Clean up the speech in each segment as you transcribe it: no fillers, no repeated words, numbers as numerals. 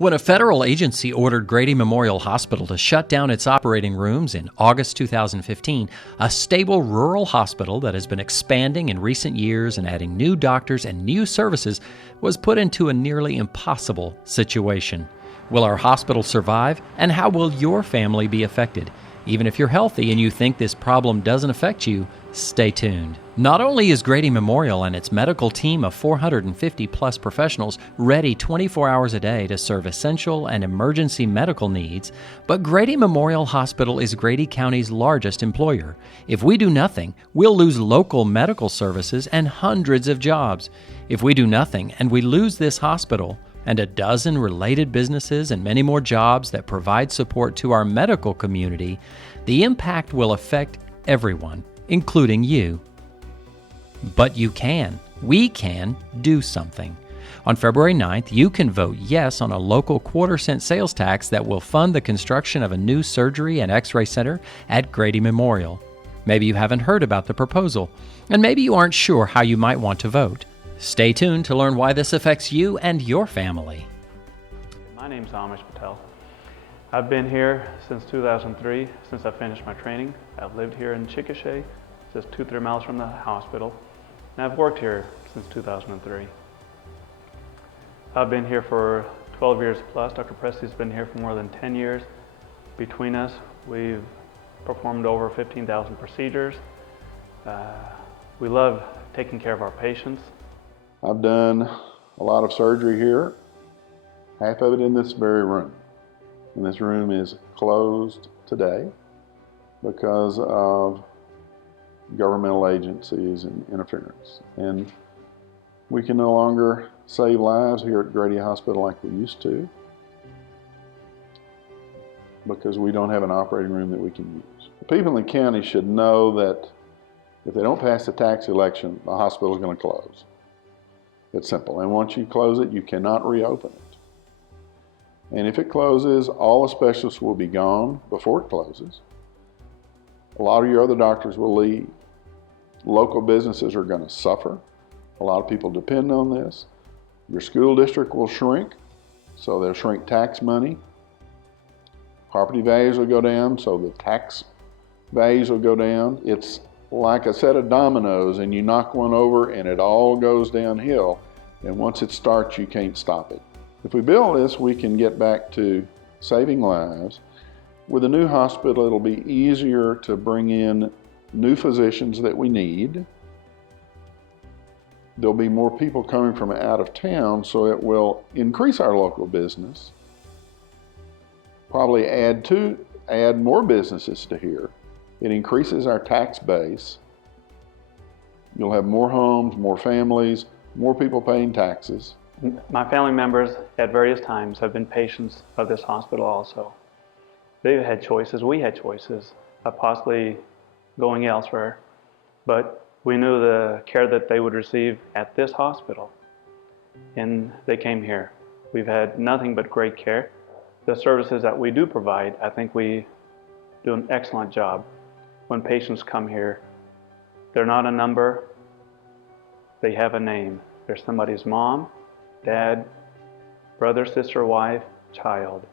When a federal agency ordered Grady Memorial Hospital to shut down its operating rooms in August 2015, a stable rural hospital that has been expanding in recent years and adding new doctors and new services was put into a nearly impossible situation. Will our hospital survive, and how will your family be affected? Even if you're healthy and you think this problem doesn't affect you, stay tuned. Not only is Grady Memorial and its medical team of 450-plus professionals ready 24 hours a day to serve essential and emergency medical needs, but Grady Memorial Hospital is Grady County's largest employer. If we do nothing, we'll lose local medical services and hundreds of jobs. If we do nothing and we lose this hospital, and a dozen related businesses and many more jobs that provide support to our medical community, the impact will affect everyone, including you. But we can do something. On February 9th, you can vote yes on a local quarter-cent sales tax that will fund the construction of a new surgery and x-ray center at Grady Memorial. Maybe you haven't heard about the proposal, and maybe you aren't sure how you might want to vote. Stay tuned to learn why this affects you and your family. My name's Amish Patel. I've been here since 2003, since I finished my training. I've lived here in Chickasha, just 2-3 miles from the hospital, and I've worked here since 2003. I've been here for 12 years plus. Dr. Presley's been here for more than 10 years. Between us, we've performed over 15,000 procedures. We love taking care of our patients. I've done a lot of surgery here, half of it in this very room. And this room is closed today because of governmental agencies and interference. And we can no longer save lives here at Grady Hospital like we used to because we don't have an operating room that we can use. The people in the county should know that if they don't pass the tax election, the hospital is going to close. It's simple. And once you close it, you cannot reopen it. And if it closes, all the specialists will be gone before it closes. A lot of your other doctors will leave. Local businesses are going to suffer. A lot of people depend on this. Your school district will shrink, so they'll shrink tax money. Property values will go down, so the tax values will go down. It's like a set of dominoes, and you knock one over and it all goes downhill, and once it starts you can't stop it. If we build this, we can get back to saving lives. With a new hospital, it'll be easier to bring in new physicians that we need. There'll be more people coming from out of town, so it will increase our local business, probably add more businesses to here. It increases our tax base. You'll have more homes, more families, more people paying taxes. My family members at various times have been patients of this hospital also. They've had choices, we had choices of possibly going elsewhere, but we knew the care that they would receive at this hospital, and they came here. We've had nothing but great care. The services that we do provide, I think we do an excellent job. When patients come here, they're not a number, they have a name. They're somebody's mom, dad, brother, sister, wife, child.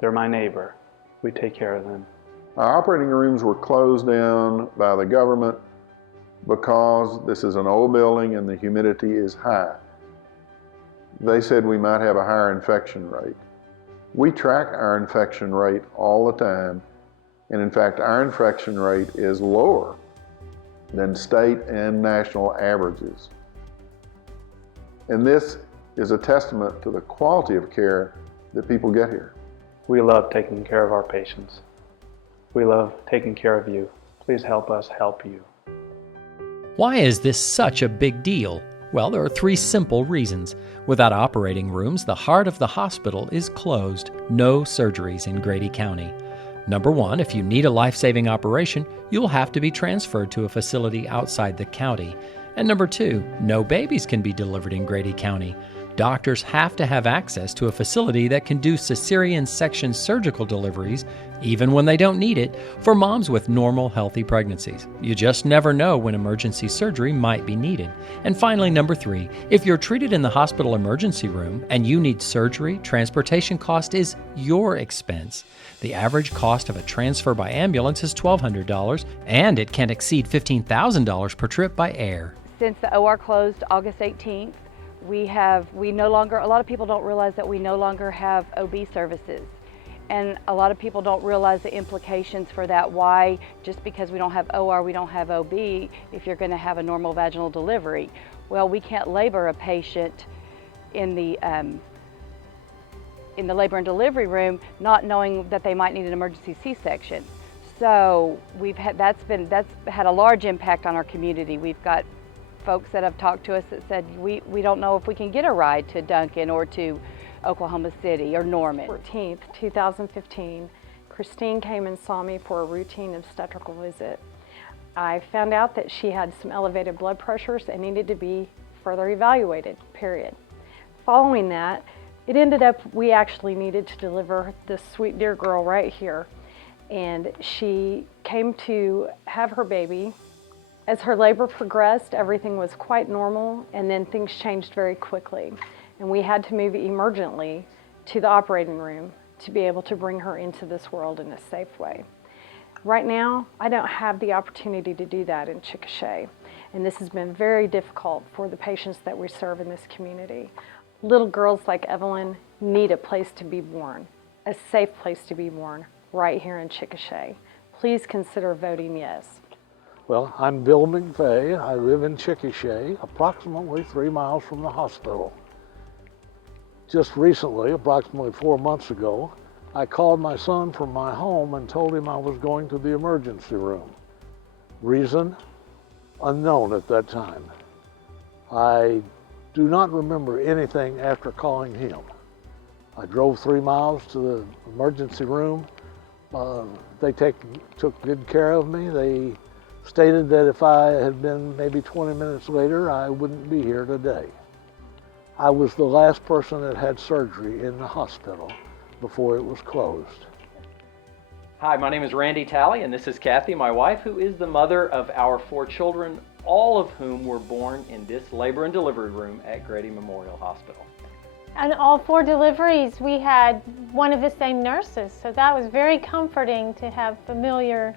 They're my neighbor. We take care of them. Our operating rooms were closed down by the government because this is an old building and the humidity is high. They said we might have a higher infection rate. We track our infection rate all the time. And in fact, our infection rate is lower than state and national averages. And this is a testament to the quality of care that people get here. We love taking care of our patients. We love taking care of you. Please help us help you. Why is this such a big deal? Well, there are 3 simple reasons. Without operating rooms, the heart of the hospital is closed. No surgeries in Grady County. Number 1, if you need a life-saving operation, you'll have to be transferred to a facility outside the county. And number 2, no babies can be delivered in Grady County. Doctors have to have access to a facility that can do cesarean section surgical deliveries, even when they don't need it, for moms with normal, healthy pregnancies. You just never know when emergency surgery might be needed. And finally, number 3, if you're treated in the hospital emergency room and you need surgery, transportation cost is your expense. The average cost of a transfer by ambulance is $1,200, and it can exceed $15,000 per trip by air. Since the OR closed August 18th, we no longer, a lot of people don't realize that we no longer have OB services. And a lot of people don't realize the implications for that, why just because we don't have OR, we don't have OB if you're going to have a normal vaginal delivery. Well, we can't labor a patient in the labor and delivery room not knowing that they might need an emergency C-section. So that's had a large impact on our community. We've got folks that have talked to us that said, we don't know if we can get a ride to Duncan or to Oklahoma City or Norman. 14th, 2015, Christine came and saw me for a routine obstetrical visit. I found out that she had some elevated blood pressures and needed to be further evaluated, period. Following that, it ended up we actually needed to deliver this sweet dear girl right here. And she came to have her baby. As her labor progressed, everything was quite normal, and then things changed very quickly. And we had to move emergently to the operating room to be able to bring her into this world in a safe way. Right now, I don't have the opportunity to do that in Chickasha, and this has been very difficult for the patients that we serve in this community. Little girls like Evelyn need a place to be born, a safe place to be born, right here in Chickasha. Please consider voting yes. Well, I'm Bill McVeigh. I live in Chickasha, approximately 3 miles from the hospital. Just recently, approximately 4 months ago, I called my son from my home and told him I was going to the emergency room. Reason? Unknown at that time. I do not remember anything after calling him. I drove 3 miles to the emergency room. They took good care of me. They stated that if I had been maybe 20 minutes later, I wouldn't be here today. I was the last person that had surgery in the hospital before it was closed. Hi, my name is Randy Talley, and this is Kathy, my wife, who is the mother of our 4 children, all of whom were born in this labor and delivery room at Grady Memorial Hospital. And all 4 deliveries, we had one of the same nurses, so that was very comforting to have familiar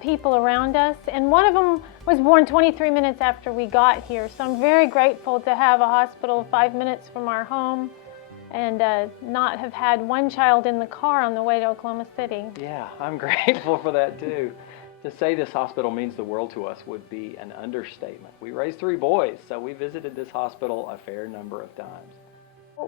people around us. And one of them was born 23 minutes after we got here, so I'm very grateful to have a hospital 5 minutes from our home and not have had one child in the car on the way to Oklahoma City. Yeah, I'm grateful for that too. To say this hospital means the world to us would be an understatement. We raised 3 boys, so we visited this hospital a fair number of times.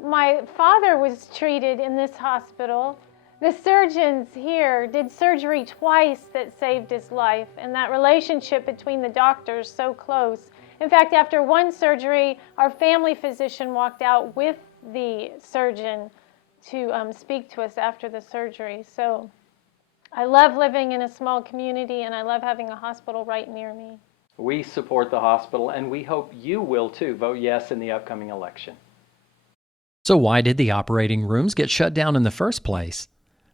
My father was treated in this hospital. The surgeons here did surgery twice that saved his life, and that relationship between the doctors so close. In fact, after one surgery, our family physician walked out with the surgeon to speak to us after the surgery. So I love living in a small community, and I love having a hospital right near me. We support the hospital, and we hope you will too. Vote yes in the upcoming election. So why did the operating rooms get shut down in the first place?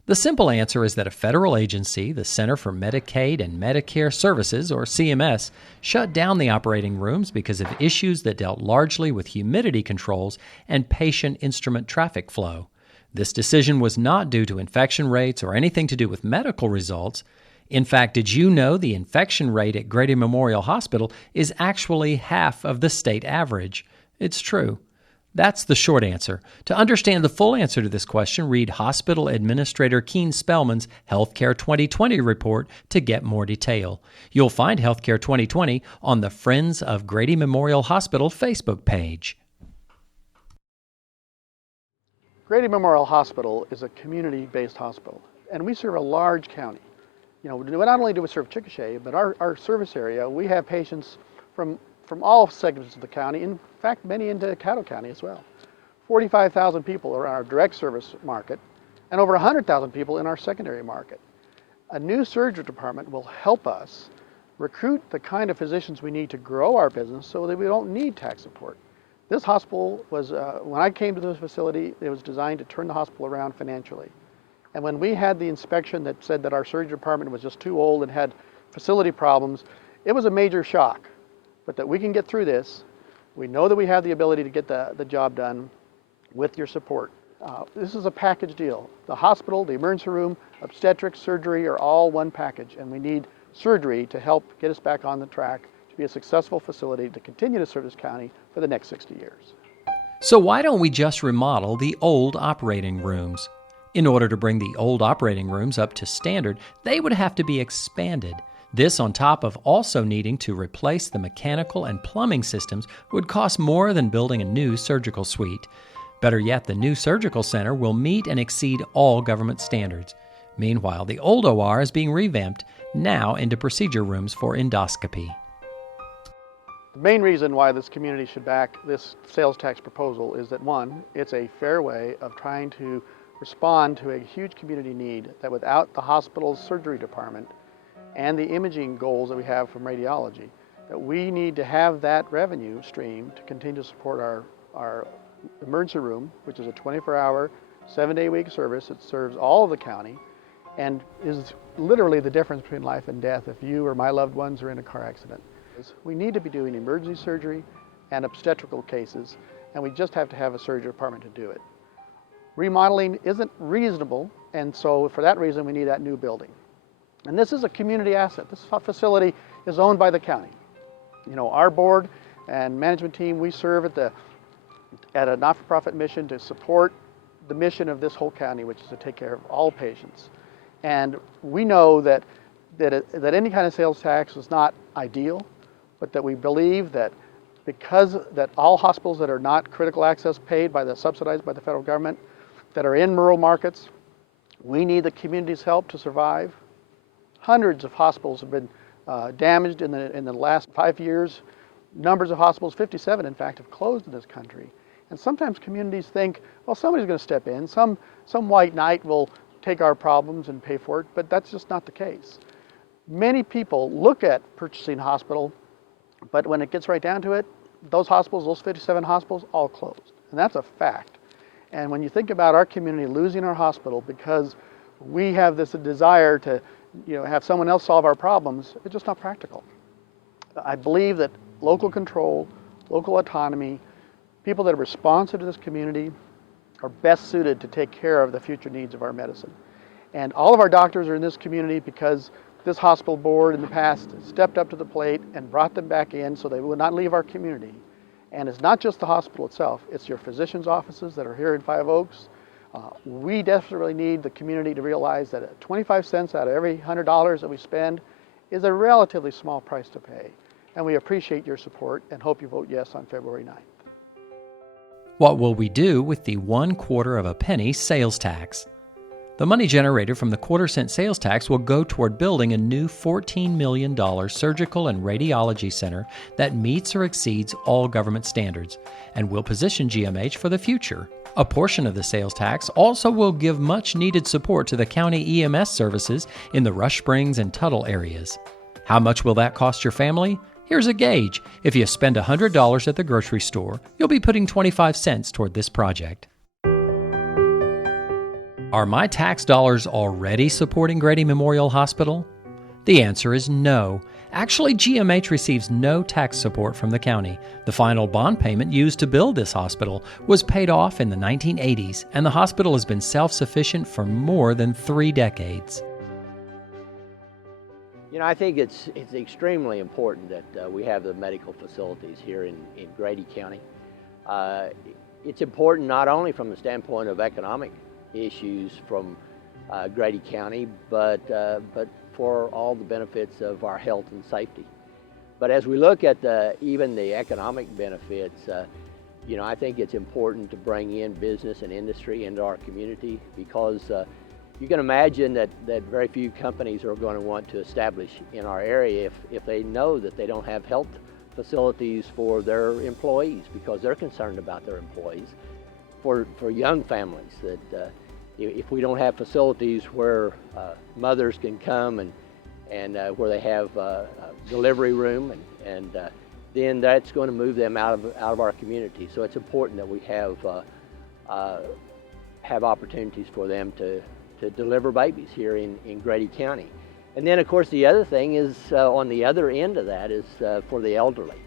The simple answer is that a federal agency, the Center for Medicaid and Medicare Services, or CMS, shut down the operating rooms because of issues that dealt largely with humidity controls and patient instrument traffic flow. This decision was not due to infection rates or anything to do with medical results. In fact, did you know the infection rate at Grady Memorial Hospital is actually half of the state average? It's true. That's the short answer. To understand the full answer to this question, read Hospital Administrator Keen Spellman's Healthcare 2020 report to get more detail. You'll find Healthcare 2020 on the Friends of Grady Memorial Hospital Facebook page. Grady Memorial Hospital is a community-based hospital, and we serve a large county. You know, not only do we serve Chickasha, but our service area, we have patients from all segments of the county, in fact, many into Caddo County as well. 45,000 people are in our direct service market, and over 100,000 people in our secondary market. A new surgery department will help us recruit the kind of physicians we need to grow our business so that we don't need tax support. This hospital was, when I came to this facility, it was designed to turn the hospital around financially. And when we had the inspection that said that our surgery department was just too old and had facility problems, it was a major shock. But that we can get through this, we know that we have the ability to get the job done with your support. This is a package deal. The hospital, the emergency room, obstetrics, surgery are all one package, and we need surgery to help get us back on the track to be a successful facility to continue to serve this county for the next 60 years. So why don't we just remodel the old operating rooms? In order to bring the old operating rooms up to standard, they would have to be expanded. This, on top of also needing to replace the mechanical and plumbing systems, would cost more than building a new surgical suite. Better yet, the new surgical center will meet and exceed all government standards. Meanwhile, the old OR is being revamped, now into procedure rooms for endoscopy. The main reason why this community should back this sales tax proposal is that, one, it's a fair way of trying to respond to a huge community need that without the hospital's surgery department and the imaging goals that we have from radiology, that we need to have that revenue stream to continue to support our emergency room, which is a 24-hour, 7-day-a-week service that serves all of the county and is literally the difference between life and death if you or my loved ones are in a car accident. We need to be doing emergency surgery and obstetrical cases, and we just have to have a surgery department to do it. Remodeling isn't reasonable, and so for that reason we need that new building. And this is a community asset. This facility is owned by the county. You know, our board and management team, we serve at a not-for-profit mission to support the mission of this whole county, which is to take care of all patients. And we know that any kind of sales tax is not ideal, but that we believe that because that all hospitals that are not critical access paid by subsidized by the federal government, that are in rural markets, we need the community's help to survive. Hundreds of hospitals have been damaged in the last 5 years. Numbers of hospitals, 57 in fact, have closed in this country. And sometimes communities think, well, somebody's going to step in. Some white knight will take our problems and pay for it, but that's just not the case. Many people look at purchasing a hospital, but when it gets right down to it, those hospitals, those 57 hospitals, all closed. And that's a fact. And when you think about our community losing our hospital because we have this desire to have someone else solve our problems, it's just not practical. I believe that local control, local autonomy, people that are responsive to this community are best suited to take care of the future needs of our medicine. And all of our doctors are in this community because this hospital board in the past stepped up to the plate and brought them back in so they would not leave our community. And it's not just the hospital itself, it's your physician's offices that are here in Five Oaks. We desperately need the community to realize that 25 cents out of every $100 that we spend is a relatively small price to pay. And we appreciate your support and hope you vote yes on February 9th. What will we do with the 1/4 of a penny sales tax? The money generated from the 1/4-cent sales tax will go toward building a new $14 million surgical and radiology center that meets or exceeds all government standards and will position GMH for the future. A portion of the sales tax also will give much-needed support to the county EMS services in the Rush Springs and Tuttle areas. How much will that cost your family? Here's a gauge. If you spend $100 at the grocery store, you'll be putting 25 cents toward this project. Are my tax dollars already supporting Grady Memorial Hospital? The answer is no. Actually, GMH receives no tax support from the county. The final bond payment used to build this hospital was paid off in the 1980s, and the hospital has been self-sufficient for more than 3 decades. You know, I think it's extremely important that we have the medical facilities here in Grady County. It's important not only from the standpoint of economic issues from Grady County, but for all the benefits of our health and safety. But as we look at even the economic benefits, you know, I think it's important to bring in business and industry into our community because you can imagine that very few companies are going to want to establish in our area if they know that they don't have health facilities for their employees because they're concerned about their employees. For young families, that if we don't have facilities where mothers can come and where they have a delivery room and then that's going to move them out of our community. So it's important that we have opportunities for them to deliver babies here in Grady County. And then of course the other thing is on the other end of that is for the elderly.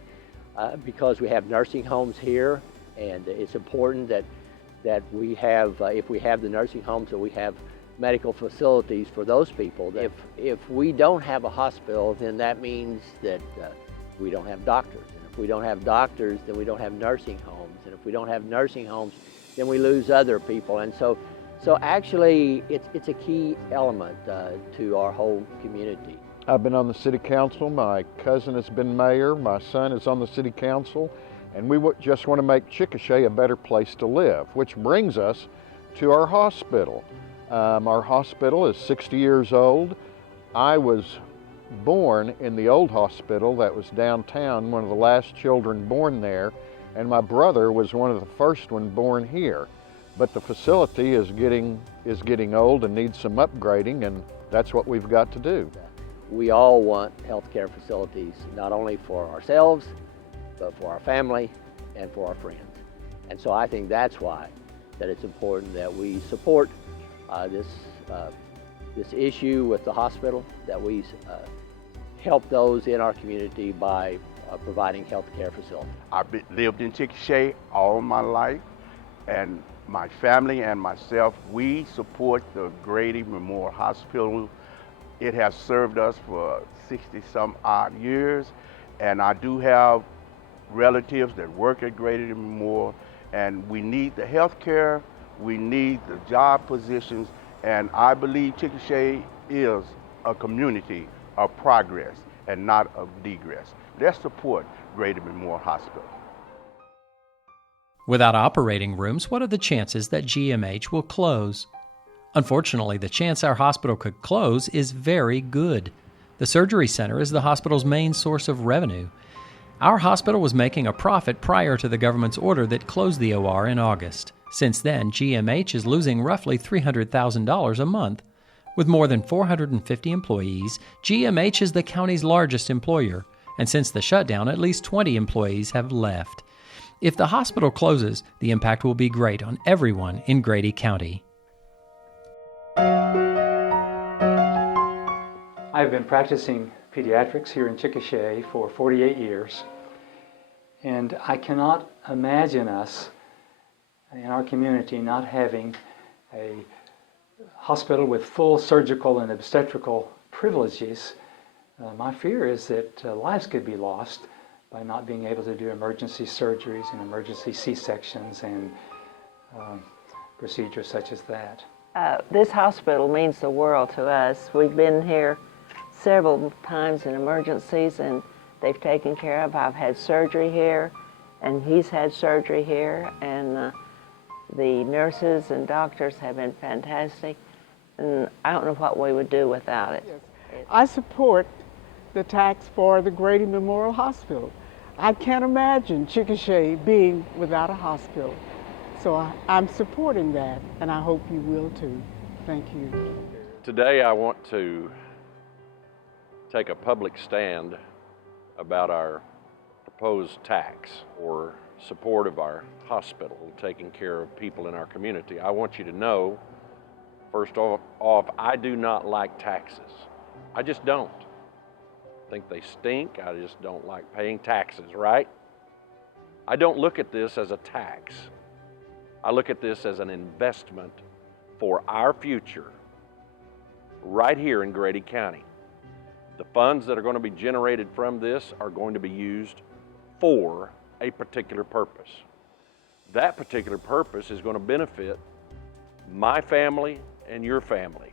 Because we have nursing homes here, and it's important that we have, if we have the nursing homes, that we have medical facilities for those people. If we don't have a hospital, then that means that we don't have doctors. And if we don't have doctors, then we don't have nursing homes. And if we don't have nursing homes, then we lose other people. And so actually, it's a key element to our whole community. I've been on the city council, my cousin has been mayor, my son is on the city council, and we just want to make Chickasha a better place to live, which brings us to our hospital. Our hospital is 60 years old. I was born in the old hospital that was downtown, one of the last children born there, and my brother was one of the first one born here. But the facility is getting old and needs some upgrading, and that's what we've got to do. We all want healthcare facilities, not only for ourselves, but for our family and for our friends. And so I think that's why that it's important that we support this issue with the hospital, that we help those in our community by providing healthcare facilities. I've lived in Chickasha all my life, and my family and myself, we support the Grady Memorial Hospital. It has served us for 60-some odd years, and I do have relatives that work at Grady Memorial, and we need the health care, we need the job positions, and I believe Chickasha is a community of progress and not of degress. Let's support Grady Memorial Hospital. Without operating rooms, what are the chances that GMH will close? Unfortunately, the chance our hospital could close is very good. The surgery center is the hospital's main source of revenue. Our hospital was making a profit prior to the government's order that closed the OR in August. Since then, GMH is losing roughly $300,000 a month. With more than 450 employees, GMH is the county's largest employer, and since the shutdown, at least 20 employees have left. If the hospital closes, the impact will be great on everyone in Grady County. I've been practicing pediatrics here in Chickasha for 48 years, and I cannot imagine us in our community not having a hospital with full surgical and obstetrical privileges. My fear is that lives could be lost by not being able to do emergency surgeries and emergency C-sections and procedures such as that. This hospital means the world to us. We've been here several times in emergencies, and they've taken care of. I've had surgery here, and he's had surgery here, and the nurses and doctors have been fantastic, and I don't know what we would do without it. Yes. I support the tax for the Grady Memorial Hospital. I can't imagine Chickasha being without a hospital. So I'm supporting that, and I hope you will too. Thank you. Today I want to take a public stand about our proposed tax or support of our hospital, taking care of people in our community. I want you to know, first off, I do not like taxes. I just don't. I think they stink. I just don't like paying taxes, right? I don't look at this as a tax. I look at this as an investment for our future right here in Grady County. The funds that are going to be generated from this are going to be used for a particular purpose. That particular purpose is going to benefit my family and your family.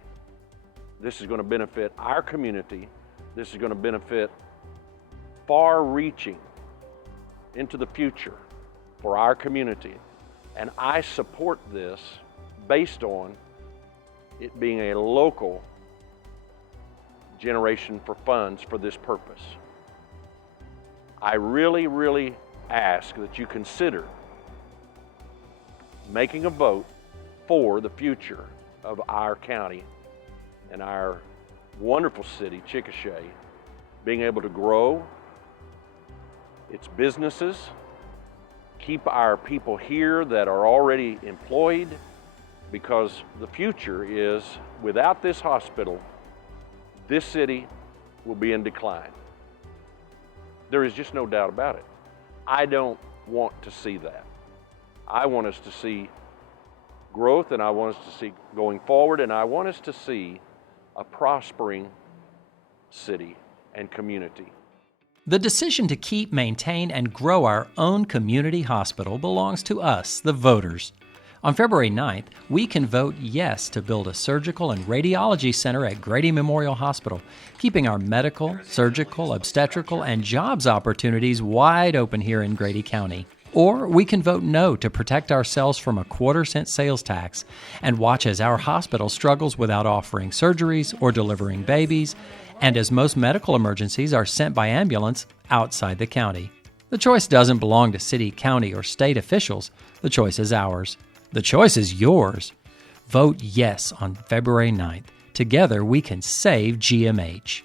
This is going to benefit our community. This is going to benefit far-reaching into the future for our community. And I support this based on it being a local generation for funds for this purpose. I really, really ask that you consider making a vote for the future of our county and our wonderful city, Chickasha, being able to grow its businesses, keep our people here that are already employed, because the future is, without this hospital, this city will be in decline. There is just no doubt about it. I don't want to see that. I want us to see growth, and I want us to see going forward, and I want us to see a prospering city and community. The decision to keep, maintain, and grow our own community hospital belongs to us, the voters. On February 9th, we can vote yes to build a surgical and radiology center at Grady Memorial Hospital, keeping our medical, surgical, obstetrical, and jobs opportunities wide open here in Grady County. Or we can vote no to protect ourselves from a quarter-cent sales tax and watch as our hospital struggles without offering surgeries or delivering babies, and as most medical emergencies are sent by ambulance outside the county. The choice doesn't belong to city, county, or state officials. The choice is ours. The choice is yours. Vote yes on February 9th. Together we can save GMH.